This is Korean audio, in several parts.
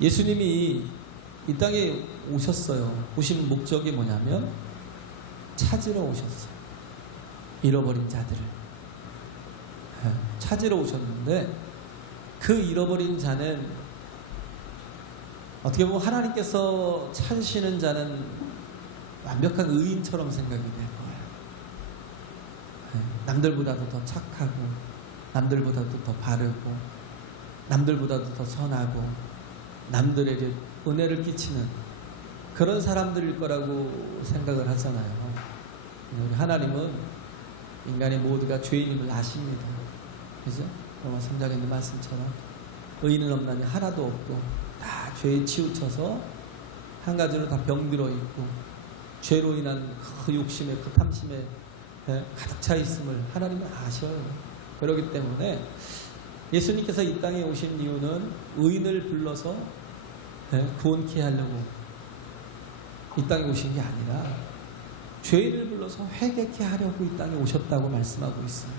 예수님이 이 땅에 오셨어요. 오신 목적이 뭐냐면 찾으러 오셨어요. 잃어버린 자들을 찾으러 오셨는데, 그 잃어버린 자는 어떻게 보면 하나님께서 찾으시는 자는 완벽한 의인처럼 생각이 될 거예요. 남들보다도 더 착하고, 남들보다도 더 바르고, 남들보다도 더 선하고, 남들에게 은혜를 끼치는 그런 사람들일 거라고 생각을 하잖아요. 하나님은 인간의 모두가 죄인임을 아십니다. 그죠? 로마 3장에 있는 말씀처럼 의인은 없나니 하나도 없고 다 죄에 치우쳐서 한 가지로 다 병들어 있고, 죄로 인한 그 욕심에, 그 탐심에 가득 차 있음을 하나님은 아셔요. 그렇기 때문에 예수님께서 이 땅에 오신 이유는 의인을 불러서 구원케 하려고 이 땅에 오신 게 아니라 죄인을 불러서 회개케 하려고 이 땅에 오셨다고 말씀하고 있어요.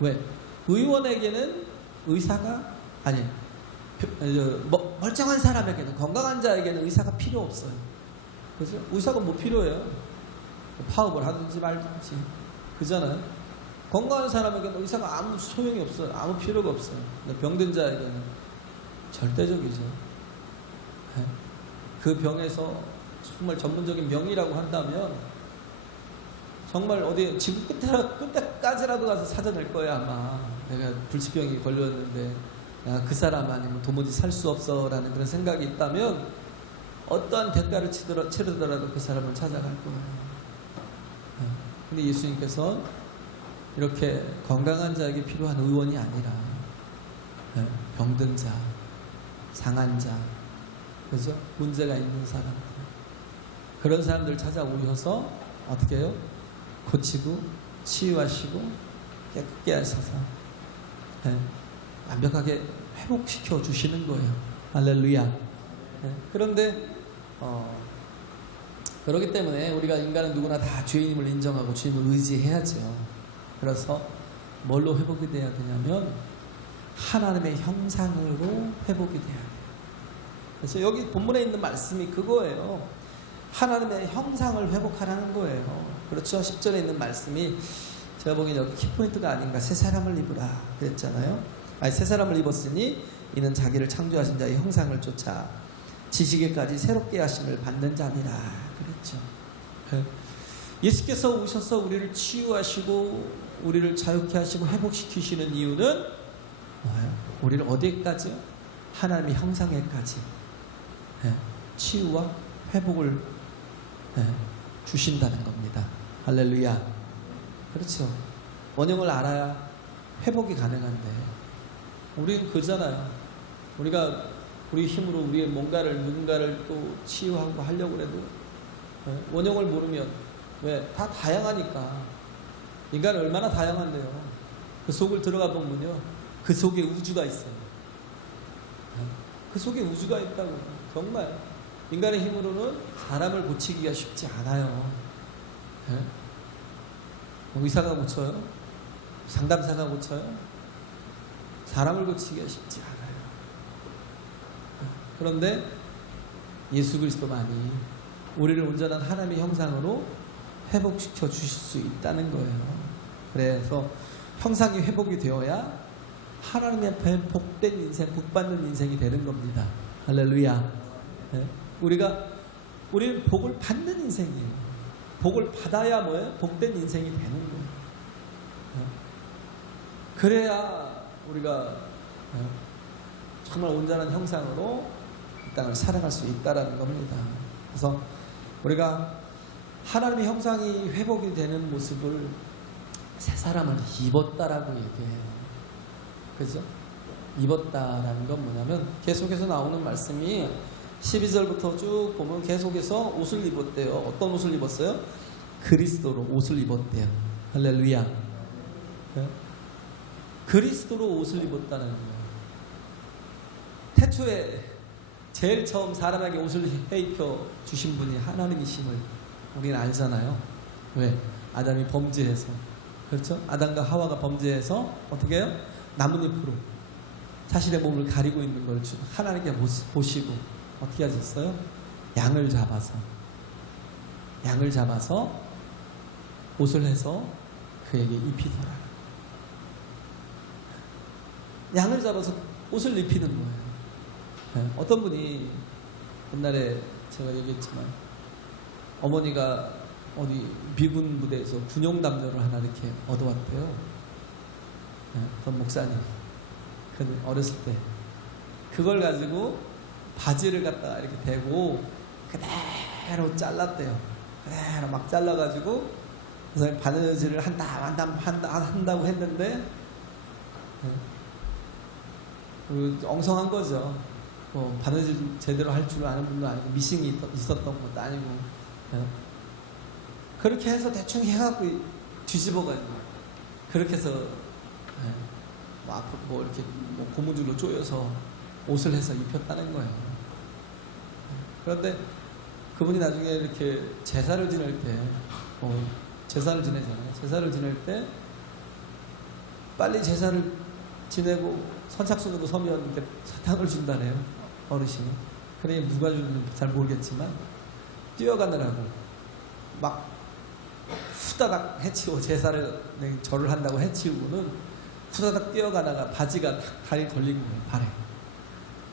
왜? 의원에게는 의사가 아니, 멀쩡한 사람에게는, 건강한 자에게는 의사가 필요 없어요. 그래서 의사가 뭐 필요해요? 파업을 하든지 말든지, 그잖아요. 건강한 사람에게는 의사가 아무 소용이 없어요. 아무 필요가 없어요. 병든 자에게는 절대적이죠. 그 병에서 정말 전문적인 병이라고 한다면 정말 어디 지구 끝에까지라도 가서 찾아낼 거야. 아마 내가 불치병이 걸렸는데 그 사람 아니면 도무지 살 수 없어 라는 그런 생각이 있다면 어떠한 대가를 치르더라도 그 사람을 찾아갈 거예요. 근데 예수님께서 이렇게 건강한 자에게 필요한 의원이 아니라 병든 자, 상한 자, 그죠? 문제가 있는 사람들, 그런 사람들 찾아오셔서 어떻게 해요? 고치고 치유하시고 깨끗게 하셔서 완벽하게 회복시켜 주시는 거예요. 할렐루야. 그런데 그렇기 때문에 우리가 인간은 누구나 다 죄인임을 인정하고 주님을 의지해야죠. 그래서 뭘로 회복이 돼야 되냐면 하나님의 형상으로 회복이 돼야 돼요. 그래서 여기 본문에 있는 말씀이 그거예요. 하나님의 형상을 회복하라는 거예요. 그렇죠? 10절에 있는 말씀이 제가 보기엔 여기 키포인트가 아닌가. 새 사람을 입으라 그랬잖아요. 새 사람을 입었으니 이는 자기를 창조하신 자의 형상을 쫓아 지식에까지 새롭게 하심을 받는 자니라 그랬죠. 예수께서 오셔서 우리를 치유하시고 우리를 자유케 하시고 회복시키시는 이유는 뭐예요? 우리를 어디까지요? 하나님의 형상에까지 치유와 회복을 주신다는 겁니다. 할렐루야. 그렇죠. 원형을 알아야 회복이 가능한데 우리는 그잖아요. 우리가 우리 힘으로 우리의 누군가를 또 치유하고 하려고 해도 원형을 모르면 왜? 다 다양하니까. 인간은 얼마나 다양한데요. 그 속을 들어가 보면요, 그 속에 우주가 있어요. 그 속에 우주가 있다고. 정말 인간의 힘으로는 사람을 고치기가 쉽지 않아요. 의사가 고쳐요? 상담사가 고쳐요? 사람을 고치기가 쉽지 않아요. 그런데 예수 그리스도만이 우리를 온전한 하나님의 형상으로 회복시켜 주실 수 있다는 거예요. 그래서 형상이 회복이 되어야 하나님 앞에 복된 인생, 복받는 인생이 되는 겁니다. 할렐루야. 우리는 복을 받는 인생이에요. 복을 받아야 뭐예요? 복된 인생이 되는 거예요. 그래야 우리가 정말 온전한 형상으로 이 땅을 살아갈 수 있다는 겁니다. 그래서 우리가 하나님의 형상이 회복이 되는 모습을 새 사람을 입었다라고 얘기해요. 그죠? 입었다라는 건 뭐냐면 계속해서 나오는 말씀이 12절부터 쭉 보면 계속해서 옷을 입었대요. 어떤 옷을 입었어요? 그리스도로 옷을 입었대요. 할렐루야. 네? 그리스도로 옷을 입었다는 거예요. 태초에 제일 처음 사람에게 옷을 해입혀 주신 분이 하나님이심을 우리는 알잖아요. 왜? 아담이 범죄해서. 그렇죠? 아담과 하와가 범죄해서 어떻게 해요? 나뭇잎으로 자신의 몸을 가리고 있는 걸 하나님께 보시고 어떻게 하셨어요? 양을 잡아서 옷을 해서 그에게 입히더라. 양을 잡아서 옷을 입히는 거예요. 네, 어떤 분이 옛날에 제가 얘기했지만 어머니가 어디 미군 부대에서 군용 담요를 하나 이렇게 얻어왔대요. 네, 어떤 목사님. 어렸을 때 그걸 가지고 바지를 갖다가 이렇게 대고 그대로 잘랐대요. 그대로 막 잘라가지고 그래서 바느질을 한다고 했는데 엉성한 거죠. 바느질 제대로 할 줄 아는 분도 아니고 미싱이 있었던 것도 아니고 그렇게 해서 대충 해갖고 뒤집어가지고 그렇게 해서 뭐 이렇게 고무줄로 조여서 옷을 해서 입혔다는 거예요. 그런데 그분이 나중에 이렇게 제사를 지낼 때 제사를 지내잖아요. 제사를 지낼 때 빨리 제사를 지내고 선착순으로 서면 이렇게 사탕을 준다네요. 어르신이. 그래 누가 주는지 잘 모르겠지만 뛰어가느라고 막 후다닥 해치고 제사를 절을 한다고 해치우고는 후다닥 뛰어가다가 바지가 다리 걸린 거예요. 발에.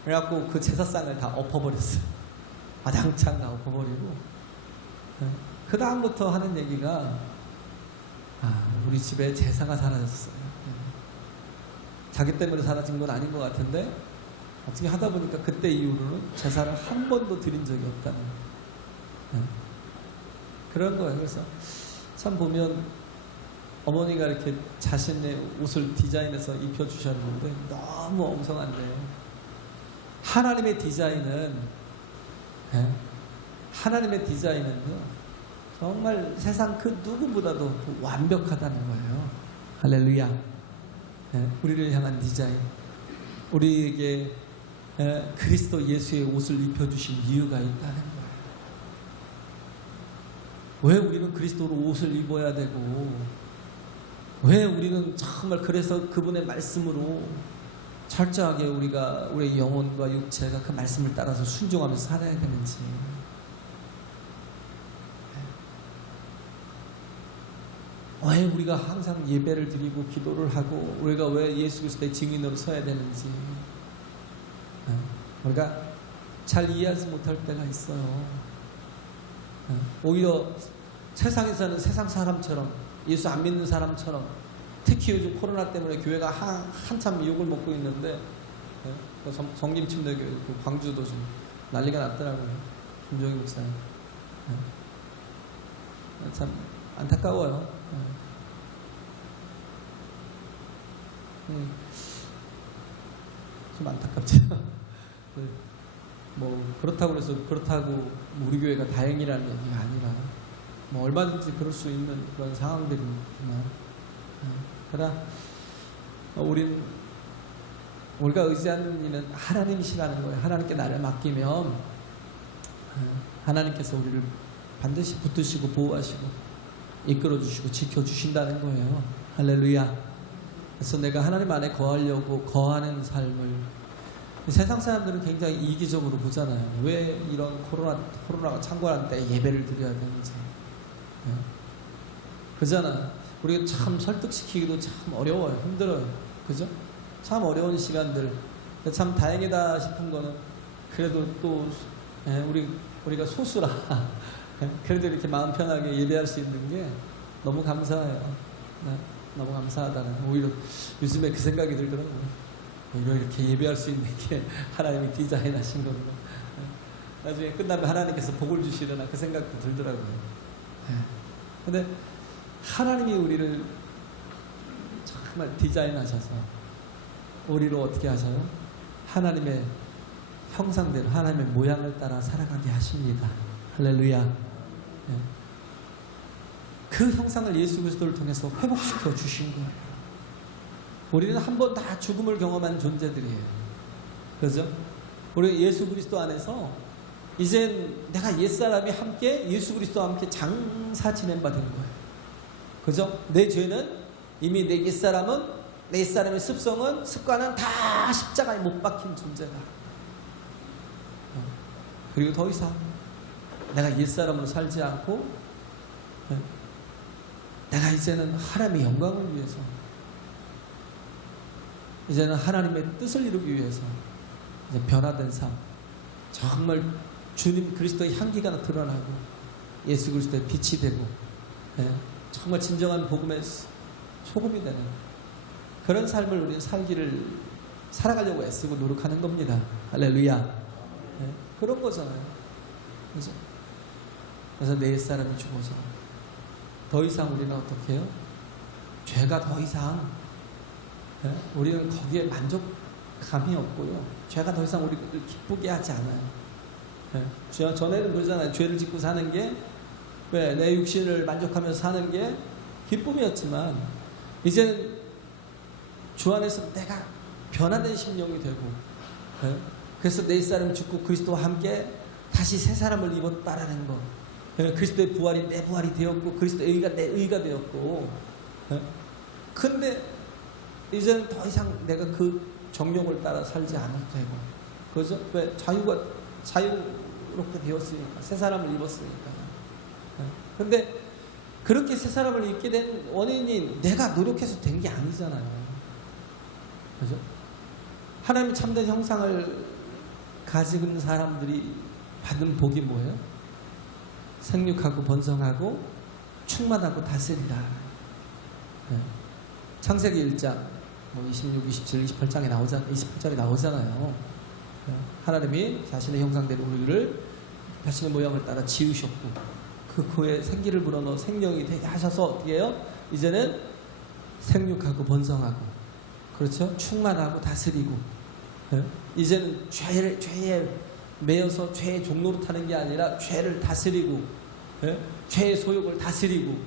그래갖고 그 제사상을 다 엎어버렸어요. 와장창 다 엎어버리고 그 다음부터 하는 얘기가 우리 집에 제사가 사라졌어요. 자기 때문에 사라진 건 아닌 것 같은데 어떻게 하다 보니까 그때 이후로는 제사를 한 번도 드린 적이 없다는 그런 거예요. 그래서 참 보면 어머니가 이렇게 자신의 옷을 디자인해서 입혀주셨는데 너무 엉성한데요. 하나님의 디자인은 정말 세상 그 누구보다도 완벽하다는 거예요. 할렐루야. 우리를 향한 디자인, 우리에게 그리스도 예수의 옷을 입혀주신 이유가 있다는 거예요. 왜 우리는 그리스도로 옷을 입어야 되고, 왜 우리는 정말 그래서 그분의 말씀으로 철저하게 우리의 영혼과 육체가 그 말씀을 따라서 순종하면서 살아야 되는지. 왜 우리가 항상 예배를 드리고 기도를 하고 우리가 왜 예수 그리스도의 증인으로 서야 되는지 우리가 잘 이해하지 못할 때가 있어요. 오히려 세상에서는 세상 사람처럼 예수 안 믿는 사람처럼 특히 요즘 코로나 때문에 교회가 한참 욕을 먹고 있는데 성김침대교회 광주도 좀 난리가 났더라고요. 김종희 목사님. 참 안타까워요. 좀 안타깝죠. 뭐 그렇다고 해서 우리 교회가 다행이라는 얘기가 아니라 뭐 얼마든지 그럴 수 있는 그런 상황들이지만 그러나 우리가 의지하는 이는 하나님이시라는 거예요. 하나님께 나를 맡기면 하나님께서 우리를 반드시 붙드시고 보호하시고 이끌어주시고 지켜주신다는 거예요. 할렐루야. 그래서 내가 하나님 안에 거하려고 거하는 삶을 세상 사람들은 굉장히 이기적으로 보잖아요. 왜 이런 코로나가 창궐한 때 예배를 드려야 되는지. 그잖아. 우리가 참 설득시키기도 참 어려워요. 힘들어요. 그죠? 참 어려운 시간들. 참 다행이다 싶은 거는 그래도 또 우리가 소수라 그래도 이렇게 마음 편하게 예배할 수 있는 게 너무 감사해요. 너무 감사하다는. 오히려 요즘에 그 생각이 들더라고요. 오히려 이렇게 예배할 수 있는 게 하나님이 디자인하신 거구나. 나중에 끝나면 하나님께서 복을 주시려나 그 생각도 들더라고요. 근데 하나님이 우리를 정말 디자인하셔서 우리를 어떻게 하셔요? 하나님의 형상대로 하나님의 모양을 따라 살아가게 하십니다. 할렐루야. 그 형상을 예수 그리스도를 통해서 회복시켜 주신 거예요. 우리는 한 번 다 죽음을 경험한 존재들이에요. 그죠? 우리 예수 그리스도 안에서 이젠 내가 옛사람이 함께 예수 그리스도와 함께 장사 지낸 바 된 거예요. 그죠? 내 죄는 이미 내 옛사람의 습성은 습관은 다 십자가에 못 박힌 존재다. 그리고 더 이상 내가 옛사람으로 살지 않고 내가 이제는 하나님의 영광을 위해서, 이제는 하나님의 뜻을 이루기 위해서 이제 변화된 삶, 정말 주님 그리스도의 향기가 드러나고 예수 그리스도의 빛이 되고 정말 진정한 복음의 소금이 되는 그런 삶을 우리는 살아가려고 애쓰고 노력하는 겁니다. 할렐루야. 그런 거잖아요. 그래서 내 옛사람이 죽어서 더 이상 우리는 어떻게 해요? 죄가 더 이상 우리는 거기에 만족감이 없고요. 죄가 더 이상 우리를 기쁘게 하지 않아요. 전에는 그러잖아요. 죄를 짓고 사는 게 왜 내 육신을 만족하면서 사는 게 기쁨이었지만 이제는 주 안에서 내가 변화된 심령이 되고 그래서 내 옛사람이 죽고 그리스도와 함께 다시 새 사람을 입었다라는 것. 그리스도의 부활이 내 부활이 되었고 그리스도의 의가 내 의가 되었고 근데 이제는 더 이상 내가 그 정욕을 따라 살지 않아도 되고 그죠? 왜 자유롭게 되었으니까 새 사람을 입었으니까. 근데 그렇게 새 사람을 입게 된 원인이 내가 노력해서 된 게 아니잖아요. 그죠? 하나님의 참된 형상을 가지고 있는 사람들이 받은 복이 뭐예요? 생육하고 번성하고 충만하고 다스리라. 창세기 1장 26, 27, 28장에 28절에 나오잖아요. 하나님이 자신의 형상대로 우리를 자신의 모양을 따라 지으셨고 그에 생기를 불어넣어 생명이 되게 하셔서 어떻게 해요? 이제는 생육하고 번성하고 그렇죠? 충만하고 다스리고 이제는 죄에 매여서 죄의 종로로 타는 게 아니라 죄를 다스리고 죄의 소욕을 다스리고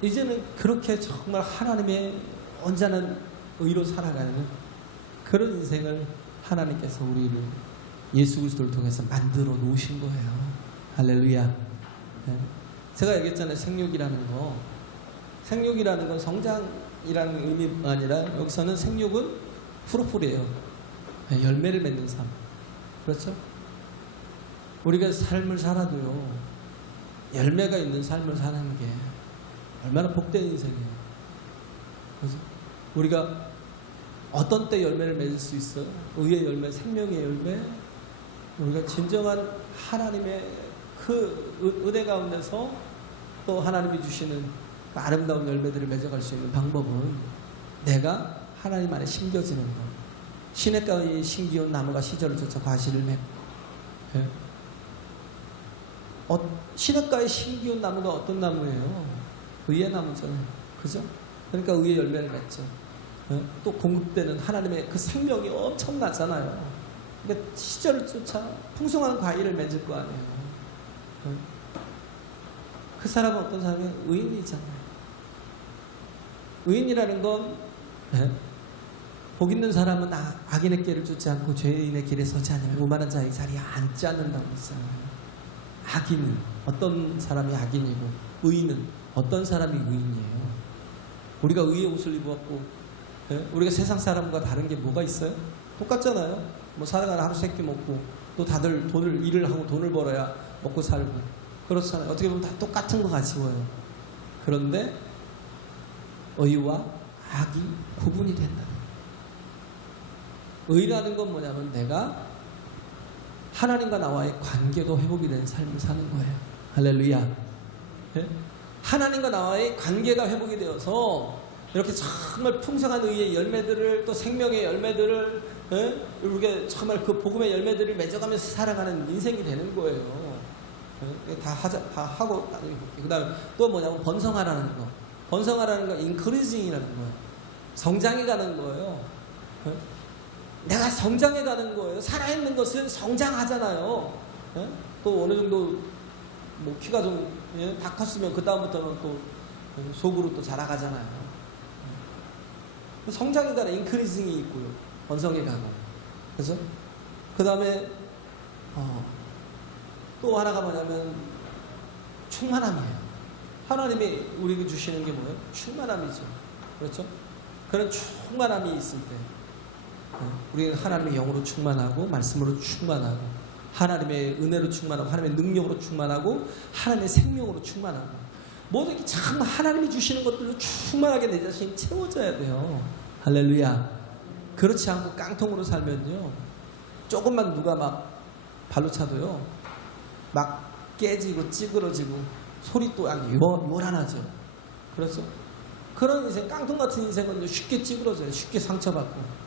이제는 그렇게 정말 하나님의 온전한 의로 살아가는 그런 인생을 하나님께서 우리를 예수 그리스도를 통해서 만들어 놓으신 거예요. 할렐루야. 제가 얘기했잖아요. 생육이라는 거. 생육이라는 건 성장이라는 의미가 아니라 여기서는 생육은 프로폴이에요. 열매를 맺는 삶. 그렇죠? 우리가 삶을 살아도요. 열매가 있는 삶을 사는 게 얼마나 복된 인생이에요. 그렇죠? 우리가 어떤 때 열매를 맺을 수 있어요? 의의 열매, 생명의 열매. 우리가 진정한 하나님의 그 은혜 가운데서 또 하나님이 주시는 그 아름다운 열매들을 맺어갈 수 있는 방법은 내가 하나님 안에 심겨지는 것. 시냇가의 신기온 나무가 시절을 쫓아 과실을 맺고 시냇가의 신기온 나무가 어떤 나무예요? 의의 나무잖아요. 그죠? 그러니까 의의 열매를 맺죠. 또 공급되는 하나님의 그 생명이 엄청나잖아요. 그러니까 시절을 쫓아 풍성한 과일을 맺을 거 아니에요. 그 사람은 어떤 사람이에요? 의인이잖아요. 의인이라는 건 복 있는 사람은 악인의 길을 쫓지 않고 죄인의 길에 서지 않으면 오만한 자의 자리에 앉지 않는다고 했잖아요. 악인은 어떤 사람이 악인이고 의인은 어떤 사람이 의인이에요. 우리가 의의 옷을 입었고 우리가 세상 사람과 다른 게 뭐가 있어요? 똑같잖아요. 뭐 살아가는 하루 세끼 먹고 또 다들 일을 하고 돈을 벌어야 먹고 살고 그렇잖아요. 어떻게 보면 다 똑같은 것 같이 보여요. 그런데 의와 악이 구분이 된다. 의라는 건 뭐냐면 내가 하나님과 나와의 관계도 회복이 되는 삶을 사는 거예요. 할렐루야. 하나님과 나와의 관계가 회복이 되어서 이렇게 정말 풍성한 의의 열매들을 또 생명의 열매들을 이렇게 정말 그 복음의 열매들을 맺어가면서 살아가는 인생이 되는 거예요. 다 하고 그 다음에 또 뭐냐면 번성하라는 거. 번성하라는 건 인크리징이라는 거예요. 성장해 가는 거예요. 내가 성장해 가는 거예요. 살아있는 것은 성장하잖아요. 또 어느 정도 뭐 키가 좀 다 컸으면 그 다음부터는 또 속으로 또 자라가잖아요. 성장에 따라 인크리징이 있고요. 번성해 가고. 그래서 그 다음에 또 하나가 뭐냐면 충만함이에요. 하나님이 우리에게 주시는 게 뭐예요? 충만함이죠. 그렇죠? 그런 충만함이 있을 때 우리가 하나님의 영으로 충만하고 말씀으로 충만하고 하나님의 은혜로 충만하고 하나님의 능력으로 충만하고 하나님의 생명으로 충만하고 모든 게 참 하나님이 주시는 것들로 충만하게 내 자신이 채워져야 돼요. 할렐루야. 그렇지 않고 깡통으로 살면요, 조금만 누가 막 발로 차도요 막 깨지고 찌그러지고 소리 또한 요란하죠. 그렇죠? 그런 인생, 깡통 같은 인생은 쉽게 찌그러져요. 쉽게 상처받고.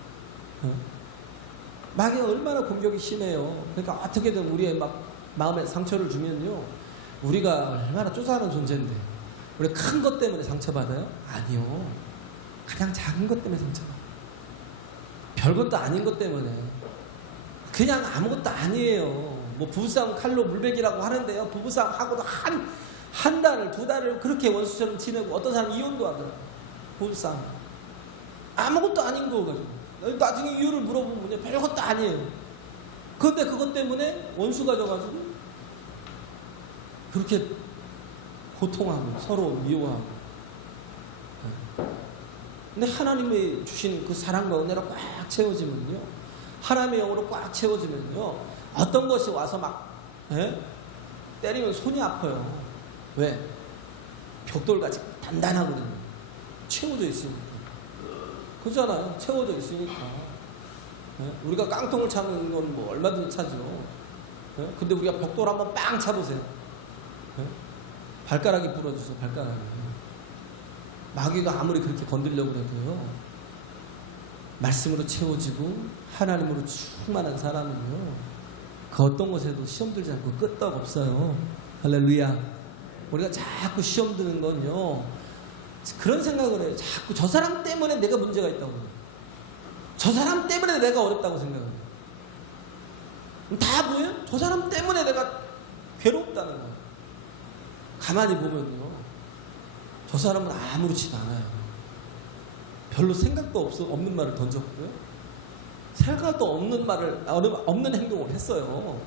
마귀가 얼마나 공격이 심해요. 그러니까 어떻게든 우리의 막 마음에 상처를 주면요, 우리가 얼마나 쫓아가는 존재인데 우리 큰 것 때문에 상처받아요? 아니요. 가장 작은 것 때문에 상처받아요. 별것도 아닌 것 때문에. 그냥 아무것도 아니에요. 뭐 부부싸움 칼로 물베기라고 하는데요, 부부싸움 하고도 한 달을 두 달을 그렇게 원수처럼 지내고 어떤 사람은 이혼도 하더라고요. 부부싸움 아무것도 아닌 거 가지고 나중에 이유를 물어보면 별것도 아니에요. 그런데 그것 때문에 원수가 져가지고 그렇게 고통하고 서로 미워하고. 근데 하나님이 주신 그 사랑과 은혜로 꽉 채워지면요, 하나님의 영으로 꽉 채워지면요, 어떤 것이 와서 막 때리면 손이 아파요. 왜? 벽돌같이 단단하거든요. 채워져 있으니까. 그렇잖아요. 채워져 있으니까. 우리가 깡통을 차는 건 뭐 얼마든지 차죠. 근데 우리가 벽돌 한번 빵 차보세요. 발가락이 부러져서 발가락이. 마귀가 아무리 그렇게 건들려고 해도요, 말씀으로 채워지고 하나님으로 충만한 사람은요, 그 어떤 것에도 시험 들지 않고 끄떡 없어요. 할렐루야. 우리가 자꾸 시험 드는 건요, 그런 생각을 해요. 자꾸 저 사람 때문에 내가 문제가 있다고 해요. 저 사람 때문에 내가 어렵다고 생각해요. 다 뭐예요? 저 사람 때문에 내가 괴롭다는 거예요. 가만히 보면요, 저 사람은 아무렇지도 않아요. 별로 생각도 없는 말을 던졌고요, 생각도 없는 행동을 했어요.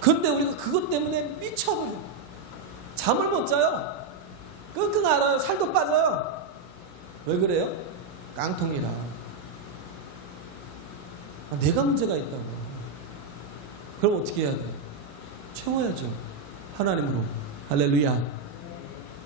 그런데 우리가 그것 때문에 미쳐버려요. 잠을 못 자요. 끙끙 앓아요. 살도 빠져요. 왜 그래요? 깡통이라. 내가 문제가 있다고. 그럼 어떻게 해야 돼요? 채워야죠. 하나님으로. 할렐루야.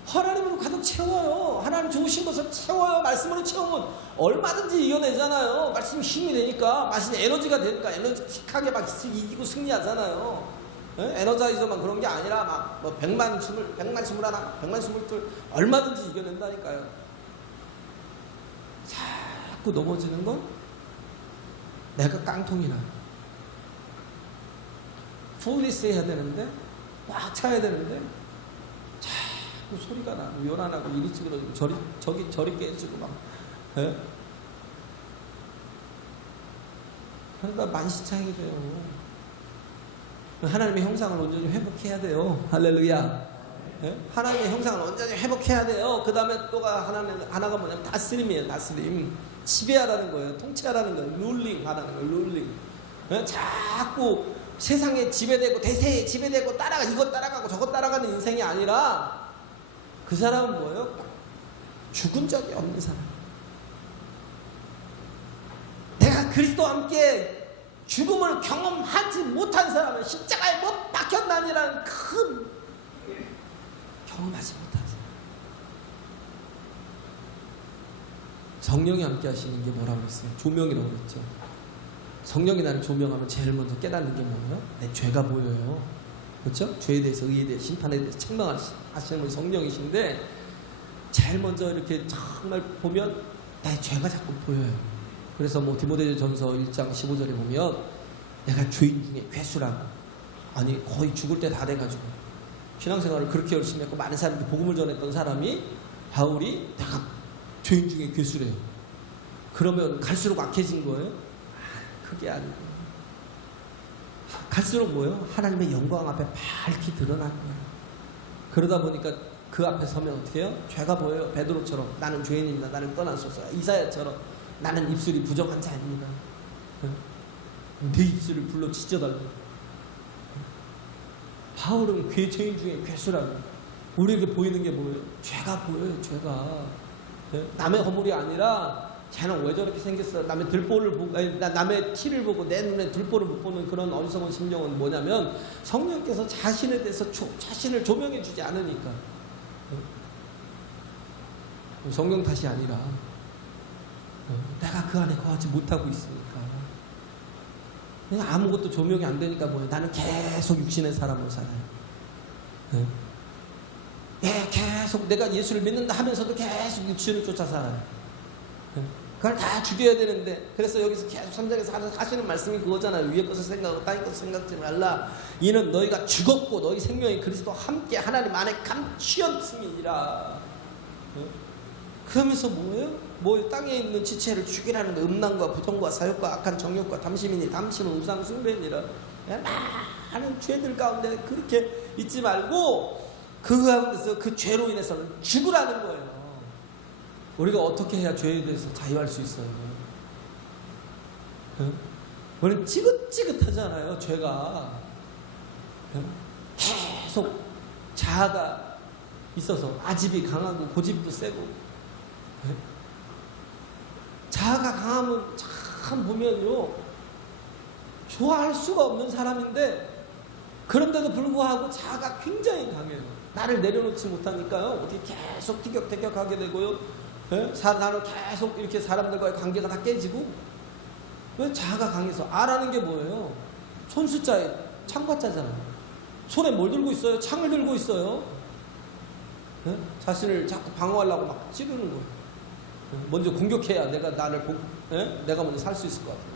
하나님으로 가득 채워요. 하나님 좋으신 것을 채워요. 말씀으로 채우면 얼마든지 이겨내잖아요. 말씀이 힘이 되니까, 맛있는 에너지가 되니까 에너지틱하게 막 이기고 승리하잖아요. 에너자이저만 그런 게 아니라 막 뭐 100만 21, 100만 22 얼마든지 이겨낸다니까요. 자꾸 넘어지는 건 내가 깡통이라. 풀리스 해야 되는데, 꽉 차야 되는데 자꾸 소리가 나고 요란하고 이리 찌그러지고 저리 깨지고 막. 그러니까 만시창이 돼요. 하나님의 형상을 온전히 회복해야 돼요. 할렐루야. 하나님의 형상을 온전히 회복해야 돼요. 그 다음에 또가 하나가 뭐냐면 다스림이에요. 다스림. 지배하라는 거예요. 통치하라는 거예요. 룰링 하라는 거예요. 룰링. 자꾸 세상에 지배되고 대세에 지배되고 이것 따라가고 저것 따라가는 인생이 아니라, 그 사람은 뭐예요? 죽은 적이 없는 사람. 내가 그리스도와 함께 죽음을 경험하지 못한 사람은 십자가에 못 박혔나니라는 큰 경험하지 못한 사람. 성령이 함께 하시는 게 뭐라고 했어요? 조명이라고 그랬죠. 성령이 나를 조명하면 제일 먼저 깨닫는 게 뭐예요? 내 죄가 보여요. 그렇죠? 죄에 대해서, 의에 대해서, 심판에 대해서 책망하시는 분이 성령이신데, 제일 먼저 이렇게 정말 보면 내 죄가 자꾸 보여요. 그래서 뭐 디모데전서 1장 15절에 보면 내가 죄인 중에 괴수라고, 아니 거의 죽을 때 다 돼가지고 신앙생활을 그렇게 열심히 했고 많은 사람들이 복음을 전했던 사람이, 바울이 내가 죄인 중에 괴수래요. 그러면 갈수록 악해진 거예요? 그게 아니고, 갈수록 뭐예요? 하나님의 영광 앞에 밝히 드러난 거예요. 그러다 보니까 그 앞에 서면 어떻게 해요? 죄가 보여요. 베드로처럼 나는 죄인입니다. 나는 떠나소서. 이사야처럼 나는 입술이 부정한 자입니다. 내 입술을 불러 찢어달라. 바울은 죄인 중에 괴수라고. 우리에게 보이는 게 뭐예요? 죄가 보여요. 죄가. 남의 허물이 아니라 쟤는 왜 저렇게 생겼어? 남의 들보를 보고, 아니, 남의 티를 보고 내 눈에 들보를 못 보는 그런 어리석은 심령은 뭐냐면 성령께서 자신에 대해서 자신을 조명해 주지 않으니까. 성령 탓이 아니라 내가 그 안에 거하지 못하고 있으니까. 아무것도 조명이 안 되니까 뭐예요? 나는 계속 육신의 사람으로 살아요. 계속 내가 예수를 믿는다 하면서도 계속 육신을 쫓아 살아요. 그걸 다 죽여야 되는데, 그래서 여기서 계속 3장에서 하시는 말씀이 그거잖아요. 위의 것을 생각하고 땅의 것을 생각하지 말라. 이는 너희가 죽었고 너희 생명이 그리스도와 함께 하나님 안에 감추었음이니라. 그러면서 뭐예요? 뭐 땅에 있는 지체를 죽이라는 거, 음란과 부정과 사욕과 악한 정욕과 탐심이니 탐심은 우상 숭배니라. 많은 죄들 가운데 그렇게 있지 말고 그 가운데서 그 죄로 인해서는 죽으라는 거예요. 우리가 어떻게 해야 죄에 대해서 자유할 수 있어요? 우리는 지긋지긋하잖아요. 죄가 계속 자아가 있어서 아집이 강하고 고집도 세고. 자아가 강하면 참 보면요 좋아할 수가 없는 사람인데, 그런데도 불구하고 자아가 굉장히 강해요. 나를 내려놓지 못하니까요 어떻게 계속 티격태격하게 되고요. 나는 계속 이렇게 사람들과의 관계가 다 깨지고. 왜? 자아가 강해서. 아라는 게 뭐예요? 손숫자에 창과자잖아요. 손에 뭘 들고 있어요? 창을 들고 있어요. 자신을 자꾸 방어하려고 막 찌르는 거예요. 먼저 공격해야 내가 내가 먼저 살 수 있을 것 같아요.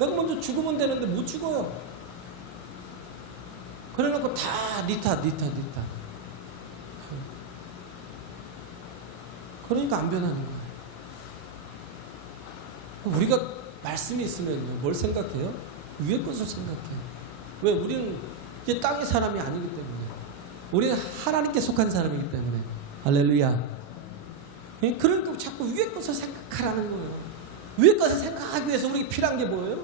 내가 먼저 죽으면 되는데 못 죽어요. 그래놓고 다 니타. 그러니까 안 변하는 거예요. 우리가 말씀이 있으면요 뭘 생각해요? 위의 것을 생각해요. 왜? 우리는 이제 땅의 사람이 아니기 때문에. 우리는 하나님께 속한 사람이기 때문에. 할렐루야. 그러니까 자꾸 위의 것을 생각하라는 거예요. 위의 것을 생각하기 위해서 우리에게 필요한 게 뭐예요?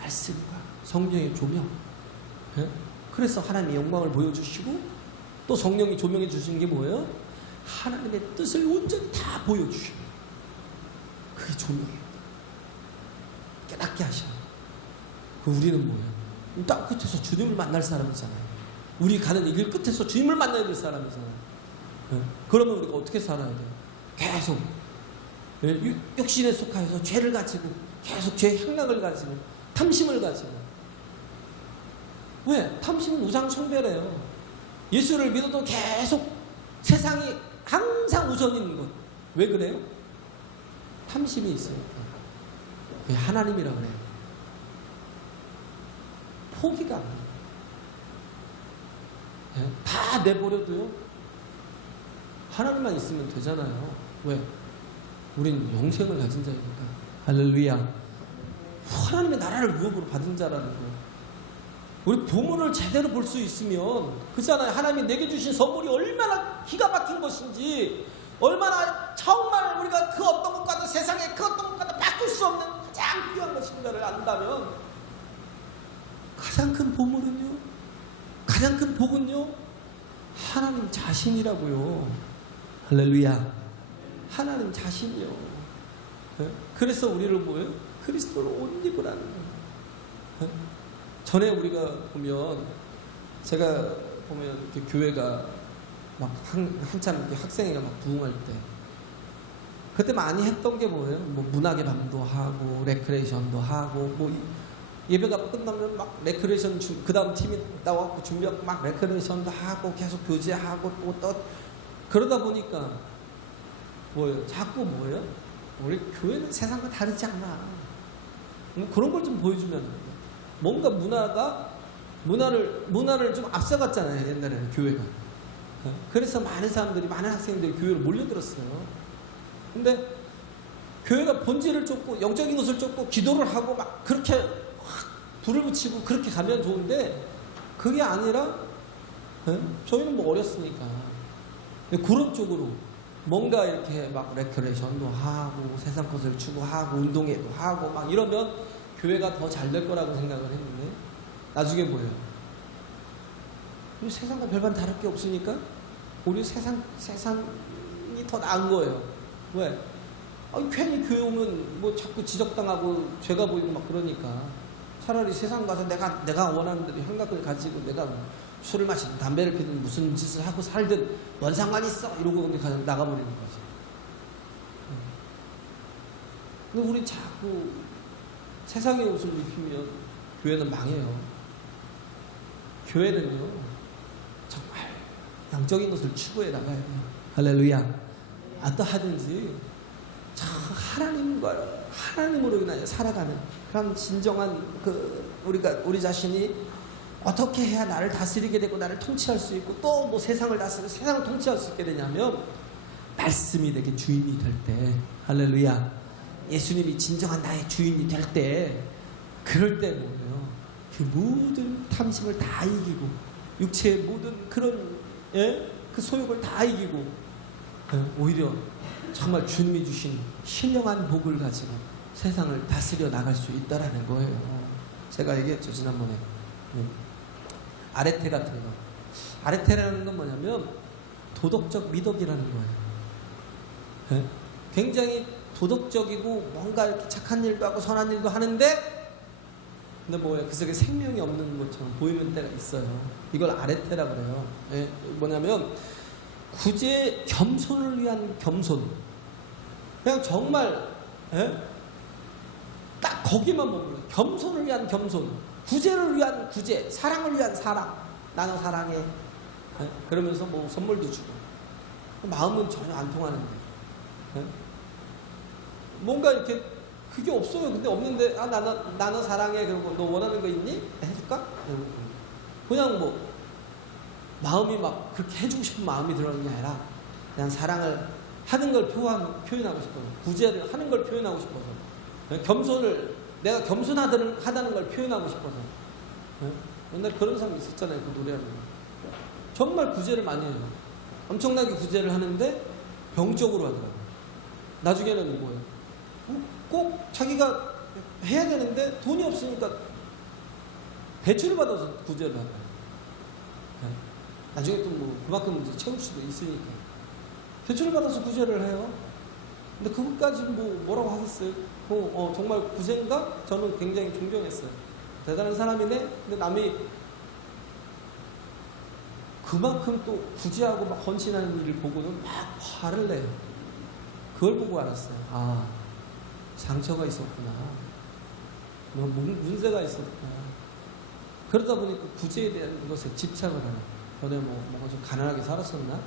말씀과 성령의 조명. 그래서 하나님의 영광을 보여주시고, 또 성령이 조명해 주시는 게 뭐예요? 하나님의 뜻을 온전히 다 보여주셔요. 그게 조명이에요. 깨닫게 하셔요. 우리는 뭐예요? 땅 끝에서 주님을 만날 사람이잖아요. 우리 가는 이 길 끝에서 주님을 만나야 될 사람이잖아요. 그러면 우리가 어떻게 살아야 돼요? 계속 육신에 속하여서 죄를 가지고, 계속 죄의 향락을 가지고, 탐심을 가지고. 왜? 탐심은 우상 숭배래요. 예수를 믿어도 계속 세상이 항상 우선인 것. 왜 그래요? 탐심이 있으니까. 그게 하나님이라 그래요. 포기가 안 돼요. 다 내버려도요 하나님만 있으면 되잖아요. 왜? 우린 영생을 가진 자이니까. 할렐루야. 하나님의 나라를 유업으로 받은 자라는 거예요. 우리 부모를 제대로 볼 수 있으면, 그렇잖아요. 하나님이 내게 주신 선물이 얼마나 기가 막힌 것인지, 얼마나 정말 우리가 그 어떤 것과도, 세상에 그 어떤 것과도 바꿀 수 없는 가장 귀한 것인가를 안다면, 가장 큰 보물은요, 가장 큰 복은요, 하나님 자신이라고요. 할렐루야. 하나님 자신이요. 그래서 우리를 뭐예요? 그리스도로 옷 입으라는 거예요. 전에 우리가 보면, 제가 보면 이렇게 교회가 막 한참 이렇게 학생회가 막 부흥할 때, 그때 많이 했던 게 뭐예요? 뭐 문학의 밤도 하고, 레크레이션도 하고, 뭐 예배가 끝나면 막 레크레이션, 그 다음 팀이 나와서 준비하고 막 레크레이션도 하고, 계속 교제하고, 또 그러다 보니까 뭐예요? 자꾸 뭐예요? 우리 교회는 세상과 다르지 않아. 그런 걸 좀 보여주면 돼요. 뭔가 문화를 좀 앞서갔잖아요. 옛날에는 교회가. 그래서 많은 사람들이, 많은 학생들이 교회로 몰려들었어요. 근데 교회가 본질을 쫓고 영적인 것을 쫓고 기도를 하고 막 그렇게 확 불을 붙이고 그렇게 가면 좋은데, 그게 아니라 예? 저희는 뭐 어렸으니까. 근데 그런 쪽으로 뭔가 이렇게 막 레크레이션도 하고 세상 것을 추구하고 운동회도 하고 막 이러면 교회가 더 잘 될 거라고 생각을 했는데 나중에 뭐예요? 우리 세상과 별반 다를 게 없으니까 우리 세상이 더 나은 거예요. 왜? 괜히 교회 오면 뭐 자꾸 지적당하고 죄가 보이고 막 그러니까 차라리 세상 가서 내가 원하는 대로 생각을 가지고 내가 술을 마시든 담배를 피든 무슨 짓을 하고 살든 뭔 상관이 있어 이러고 그냥 나가버리는 거지. 근데 우리 자꾸 세상의 옷을 입히면 교회는 망해요. 교회는요 정말 영적인 것을 추구해 나가야 돼요. 할렐루야. 어떠하든지 참 하나님으로 인하여 살아가는 그런 진정한 우리 자신이 어떻게 해야 나를 다스리게 되고 나를 통치할 수 있고 또 뭐 세상을 다스리고 세상을 통치할 수 있게 되냐면 말씀이 내게 주인이 될 때, 할렐루야, 예수님이 진정한 나의 주인이 될 때, 그럴 때 뭐예요? 그 모든 탐심을 다 이기고 육체의 모든 그런 그 소욕을 다 이기고 오히려 정말 주님이 주신 신령한 복을 가지고 세상을 다스려 나갈 수 있다라는 거예요. 제가 얘기했죠 지난번에. 아레테 같은 거. 아레테라는 건 뭐냐면 도덕적 미덕이라는 거예요. 굉장히 도덕적이고 뭔가 이렇게 착한 일도 하고 선한 일도 하는데 근데 뭐예요? 그 속에 생명이 없는 것처럼 보이는 때가 있어요. 이걸 아레테라고 그래요. 뭐냐면 구제 겸손을 위한 겸손. 그냥 정말 딱 거기만 보면 겸손을 위한 겸손. 구제를 위한 구제, 사랑을 위한 사랑. 나는 사랑해. 그러면서 뭐 선물도 주고. 마음은 전혀 안 통하는데. 뭔가 이렇게 그게 없어요. 근데 없는데 나는 사랑해. 그러고 너 원하는 거 있니? 해줄까? 그냥 뭐 마음이 막 그렇게 해주고 싶은 마음이 들어오는 게 아니라 그냥 사랑을 하는 걸 표현하고 싶어서 구제를 하는 걸 표현하고 싶어서 겸손을 내가 겸손하다는 걸 표현하고 싶어서. 옛날에 그런 사람이 있었잖아요. 그 노래하는 거. 정말 구제를 많이 해요. 엄청나게 구제를 하는데 병적으로 하더라고요. 나중에는 뭐예요? 꼭 자기가 해야 되는데 돈이 없으니까 대출을 받아서 구제를 하고 나중에 또 뭐 그만큼 이제 채울 수도 있으니까 대출을 받아서 구제를 해요. 근데 그것까지 뭐라고 하겠어요? 정말 구제인가? 저는 굉장히 존경했어요. 대단한 사람이네? 근데 남이 그만큼 또 구제하고 막 헌신하는 일을 보고는 막 화를 내요. 그걸 보고 알았어요. 아, 상처가 있었구나. 문제가 있었구나. 그러다 보니까 구제에 대한 것에 집착을 하는. 전에 뭔가 좀 가난하게 살았었나?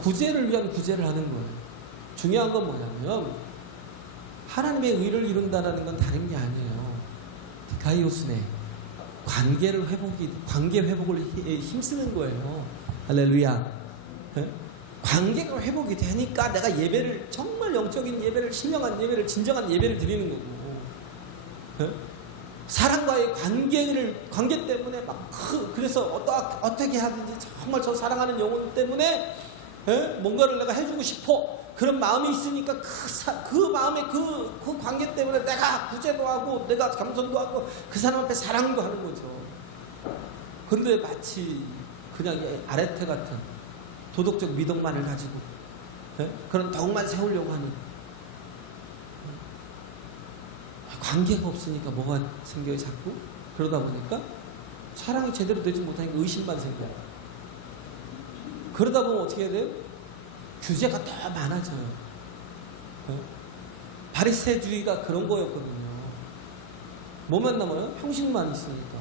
구제를 위한 구제를 하는 거예요. 중요한 건 뭐냐면 하나님의 의를 이룬다는 건 다른 게 아니에요. 디카이오스네. 관계 회복을 힘쓰는 거예요. 할렐루야. 관계가 회복이 되니까 내가 예배를 정말 영적인 예배를 신령한 예배를 진정한 예배를 드리는 거고 사랑과의 관계 때문에 그래서 어떻게 하든지 정말 저 사랑하는 영혼 때문에 뭔가를 내가 해주고 싶어. 그런 마음이 있으니까 그 마음에 그 관계 때문에 내가 구제도 하고 내가 겸손도 하고 그 사람 앞에 사랑도 하는 거죠. 그런데 마치 그냥 아레테 같은 도덕적 미덕만을 가지고 그런 덕만 세우려고 하는 관계가 없으니까 뭐가 생겨요 자꾸? 그러다 보니까 사랑이 제대로 되지 못하니까 의심만 생겨요. 그러다 보면 어떻게 해야 돼요? 규제가 더 많아져요. 바리새주의가 그런 거였거든요. 뭐만 남아요? 형식만 있으니까.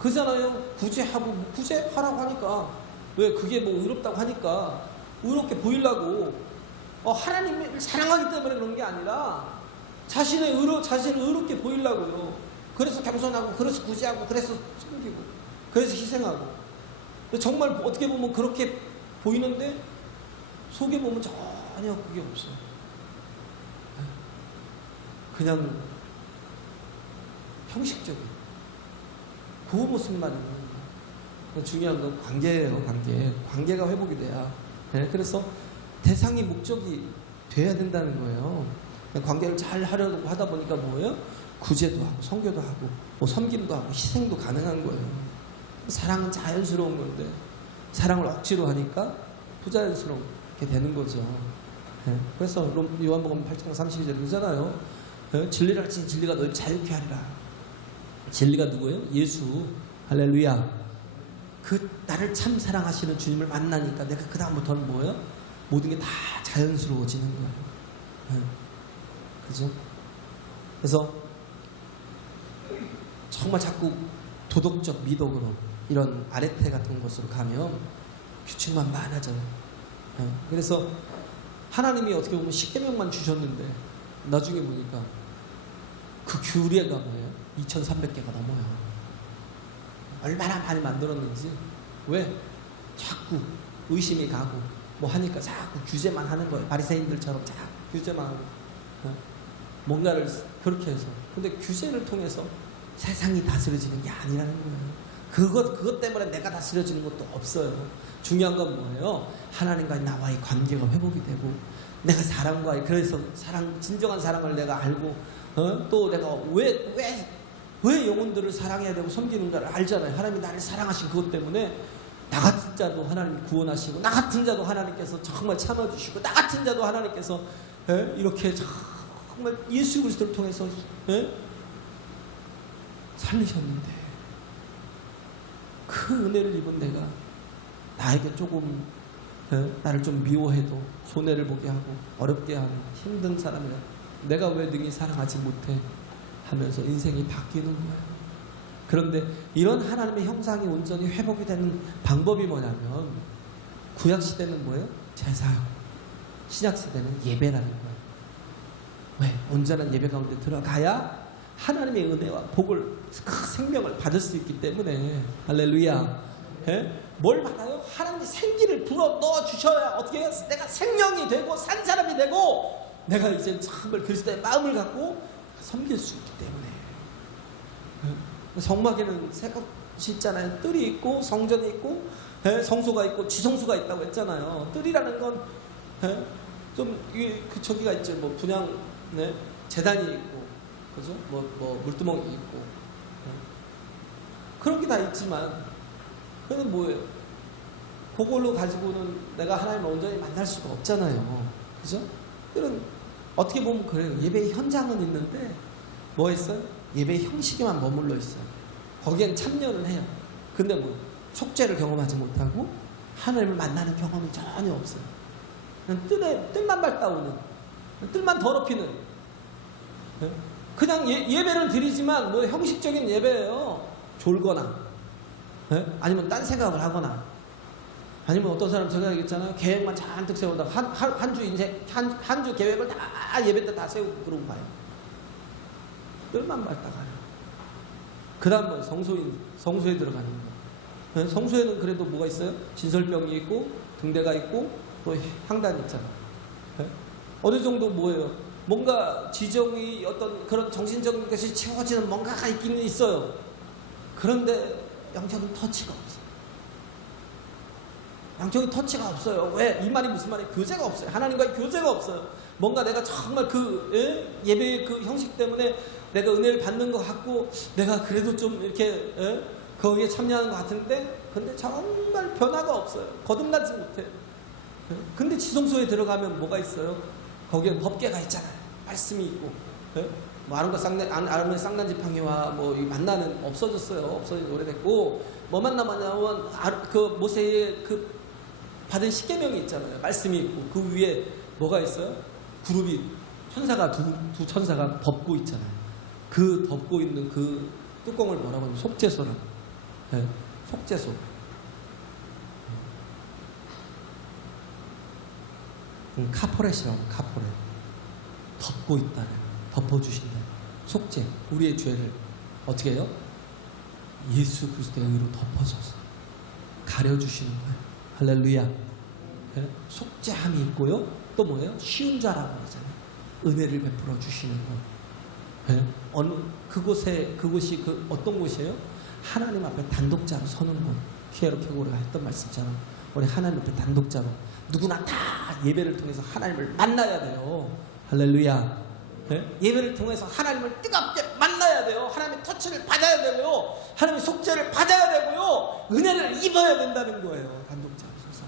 그잖아요. 구제하라고 하니까. 왜? 그게 뭐 의롭다고 하니까 의롭게 보이려고 하나님을 사랑하기 때문에 그런 게 아니라 자신을 의롭게 보이려고요. 그래서 겸손하고 그래서 구제하고 그래서 숨기고 그래서 희생하고 정말 어떻게 보면 그렇게 보이는데 속에 보면 전혀 그게 없어요. 그냥 형식적인 그 모습만 있는 거예요. 중요한 건 관계예요. 관계가 회복이 돼야. 네, 그래서 대상이 목적이 돼야 된다는 거예요. 관계를 잘 하려고 하다 보니까 뭐예요? 구제도 하고 성교도 하고 뭐 섬김도 하고 희생도 가능한 거예요. 사랑은 자연스러운 건데 사랑을 억지로 하니까 부자연스럽게 되는 거죠. 네, 그래서 요한복음 8장 32절에 그러잖아요. 네, 진리를 알지니 진리가 너희 자유케 하리라. 진리가 누구예요? 예수. 할렐루야. 그 나를 참 사랑하시는 주님을 만나니까 내가 그 다음부터는 뭐예요? 모든 게 다 자연스러워지는 거예요. 네. 그죠? 그래서 정말 자꾸 도덕적 미덕으로 이런 아레테 같은 곳으로 가면 규칙만 많아져요. 네. 그래서 하나님이 어떻게 보면 10계명만 주셨는데 나중에 보니까 그 규례가 뭐예요? 2300개가 넘어요. 얼마나 많이 만들었는지. 왜? 자꾸 의심이 가고 뭐 하니까 자꾸 규제만 하는 거예요. 바리새인들처럼 자꾸 규제만 하고 뭔가를 그렇게 해서. 근데 규제를 통해서 세상이 다스려지는 게 아니라는 거예요. 그것 때문에 내가 다스려지는 것도 없어요. 중요한 건 뭐예요? 하나님과의 나와의 관계가 회복이 되고 내가 사람과의 그래서 진정한 사랑을 내가 알고 또 내가 왜 영혼들을 사랑해야 되고 섬기는가를 알잖아요. 하나님이 나를 사랑하신 그것 때문에 나 같은 자도 하나님이 구원하시고 나 같은 자도 하나님께서 정말 참아주시고 나 같은 자도 하나님께서 이렇게 정말 예수 그리스도를 통해서 살리셨는데 그 은혜를 입은 내가 나에게 조금 나를 좀 미워해도 손해를 보게 하고 어렵게 하는 힘든 사람이라 내가 왜 능히 사랑하지 못해 하면서 인생이 바뀌는 거예요. 그런데 이런 하나님의 형상이 온전히 회복이 되는 방법이 뭐냐면 구약시대는 뭐예요? 제사하고 신약시대는 예배라는 거예요. 왜? 온전한 예배 가운데 들어가야 하나님의 은혜와 복을 그 생명을 받을 수 있기 때문에 할렐루야. 뭘 받아요? 하나님이 생기를 불어 넣어 주셔야 어떻게 해요? 내가 생명이 되고 산 사람이 되고 내가 이제 정말 그리스도의 마음을 갖고 섬길 수 있기 때문에. 성막에는 세 것이 있잖아요. 뜰이 있고 성전이 있고 성소가 있고 지성소가 있다고 했잖아요. 뜰이라는 건 좀 저기가 있죠. 뭐 분양 재단이 있고 그죠? 뭐 물두멍이 있고 그런 게 다 있지만 그건 뭐예요? 그걸로 가지고는 내가 하나님을 온전히 만날 수가 없잖아요. 그죠? 뜰은 어떻게 보면 그래요. 예배의 현장은 있는데 뭐 있어요? 예배의 형식에만 머물러 있어요. 거기엔 참여는 해요. 근데 뭐 속죄를 경험하지 못하고 하나님을 만나는 경험이 전혀 없어요. 그냥 뜰만 밟다 오는, 뜰만 더럽히는. 그냥 예배를 드리지만 뭐 형식적인 예배예요. 졸거나 아니면 딴 생각을 하거나 아니면 어떤 사람 제가 얘기했잖아요. 계획만 잔뜩 세우다가 한 주 계획을 다 예배 때 다 세우고 그러고 가요. 뜰만 밟다 가요. 그 다음 성소에 들어가는 거예요. 성소에는 그래도 뭐가 있어요? 진설병이 있고 등대가 있고 또 향단이 있잖아요. 어느 정도 뭐예요? 뭔가 지정이 어떤 그런 정신적인 것이 채워지는 뭔가가 있기는 있어요. 그런데 영적인 터치가 없어요. 영적인 터치가 없어요. 왜? 이 말이 무슨 말이에요? 교제가 없어요. 하나님과의 교제가 없어요. 뭔가 내가 정말 예배의 그 형식 때문에 내가 은혜를 받는 것 같고 내가 그래도 좀 이렇게 거기에 참여하는 것 같은데 근데 정말 변화가 없어요. 거듭나지 못해요. 근데 지성소에 들어가면 뭐가 있어요? 거기에 법궤가 있잖아요. 말씀이 있고 뭐 아름의 쌍난지팡이와 뭐 만나는 없어졌어요. 없어진 지 오래됐고 뭐만 남았냐면 그 모세의 그 받은 10계명이 있잖아요. 말씀이 있고 그 위에 뭐가 있어요? 그룹이 천사가 두 천사가 덮고 있잖아요. 그 덮고 있는 그 뚜껑을 뭐라고 하냐면 속죄소라고. 속죄소. 카포렛이라고. 카포렛. 덮고 있다. 덮어주신다. 속죄. 우리의 죄를 어떻게 해요? 예수 그리스도의 의로 덮어줘서 가려주시는 거예요. 할렐루야. 속죄함이 있고요. 또 뭐예요? 쉬운 자라고 그러잖아요. 은혜를 베풀어 주시는 것. 그것이 어떤 곳이에요? 하나님 앞에 단독자로 서는 곳. 피에로 켜고 우리가 했던 말씀처럼 우리 하나님 앞에 단독자로 누구나 다 예배를 통해서 하나님을 만나야 돼요. 할렐루야. 네? 예배를 통해서 하나님을 뜨겁게 만나야 돼요. 하나님의 터치를 받아야 되고요. 하나님의 속죄를 받아야 되고요. 은혜를 입어야 된다는 거예요. 단독자로 서서.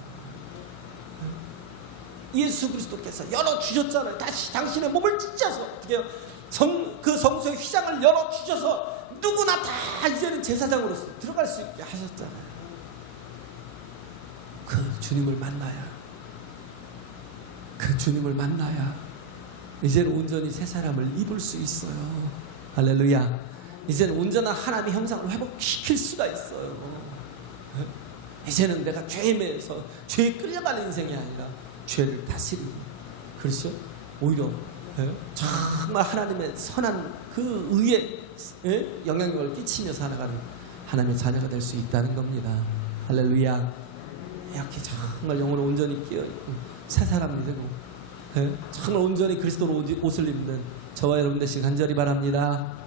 예수 그리스도께서 열어주셨잖아요. 다시 당신의 몸을 찢어서 어떻게 해요? 그 성소의 휘장을 열어주셔서 누구나 다 이제는 제사장으로서 들어갈 수 있게 하셨잖아요. 그 주님을 만나야, 그 주님을 만나야 이제는 온전히 새 사람을 입을 수 있어요. 할렐루야. 이제는 온전한 하나님의 형상을 회복시킬 수가 있어요. 이제는 내가 죄에 매여서 죄에 끌려가는 인생이 아니라 죄를 다스리고, 그렇죠? 오히려 정말 하나님의 선한 그 의에 영향력을 끼치며 살아가는 하나님의 자녀가 될 수 있다는 겁니다. 할렐루야. 이렇게 정말 영혼을 온전히 깨어있고 새 사람이 되고 정말 온전히 그리스도로 옷을 입는 저와 여러분 되시길 간절히 바랍니다.